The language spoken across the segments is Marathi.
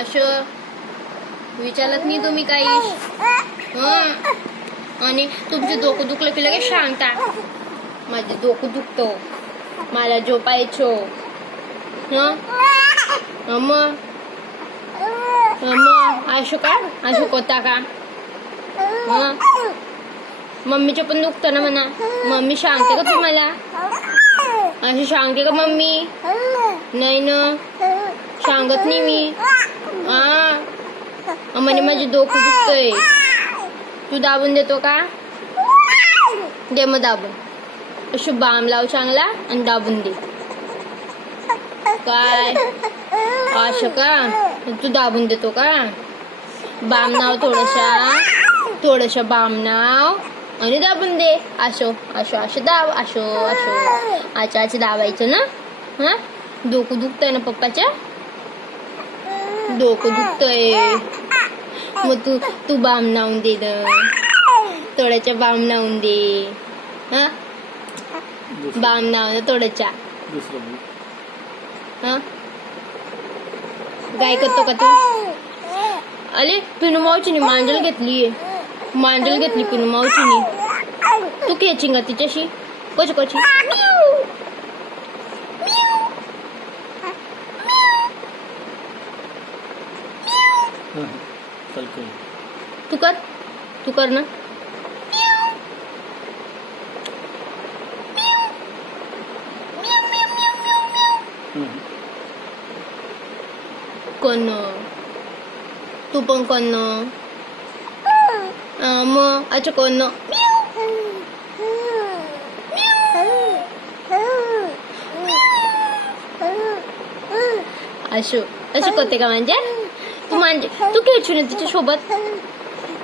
असं विचारत नाही तुम्ही काही. आणि तुमचं डोकं दुखलं की लगेच सांगता माझं डोकं दुखतो, मला झोपायचो. मग असं का असं कोता का? मम्मीचं पण दुखतं ना म्हणा. मम्मी सांगते का तुम्हाला? असं सांगते का मम्मी? नाही ना, सांगत नाही मी. म्हणे माझे डोकं दुखतंय. तू दाबून देतो का? दे मग दाबून. असं बाम लाव चांगला आणि दाबून दे. काय असं का? तू दाबून देतो का? बाम नाव थोडसा बाम नाव आणि दाबून दे. असो असो असं दाब. असो असो अच्छा दाबायचं ना. डोकं दुखतंय ना पप्पाच्या? डोकं दुखतंय मग तू बाम नावून दे ना. थोड्याच्या बाम नावून दे. बाम नाव ना थोड्याच्या. काय करतो का तू? अरे पिनू मावशीने मांजल घेतली पिनू मावशीने. तू खेचिंग का तिच्याशी? कशी तू कर ना. कोण तू पण कोण मग अच्छा कोण अशी करते का म्हणजे? तू खेळशील ना तिच्या सोबत?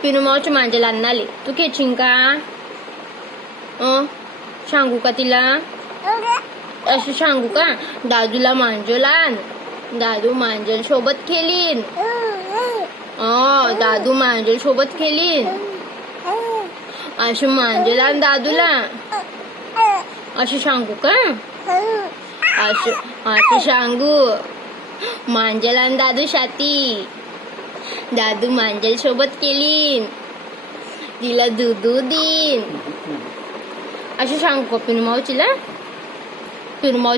पिनू मावची मांजल आणले तू खेळशील का? सांगू का तिला? असं सांगू का? दादूला मांजल आण, दादू मांजल सोबत खेळीन. दादू मांजल सोबत खेळीन. असं मांजल आण दादूला असं सांगू का? असं सांगू. मांजल आण दादू शाती, दादू मांजल सोबत खेळीन, तिला दूध देईन. असं सांगू का पिनू मावशीला? पिनू मावशी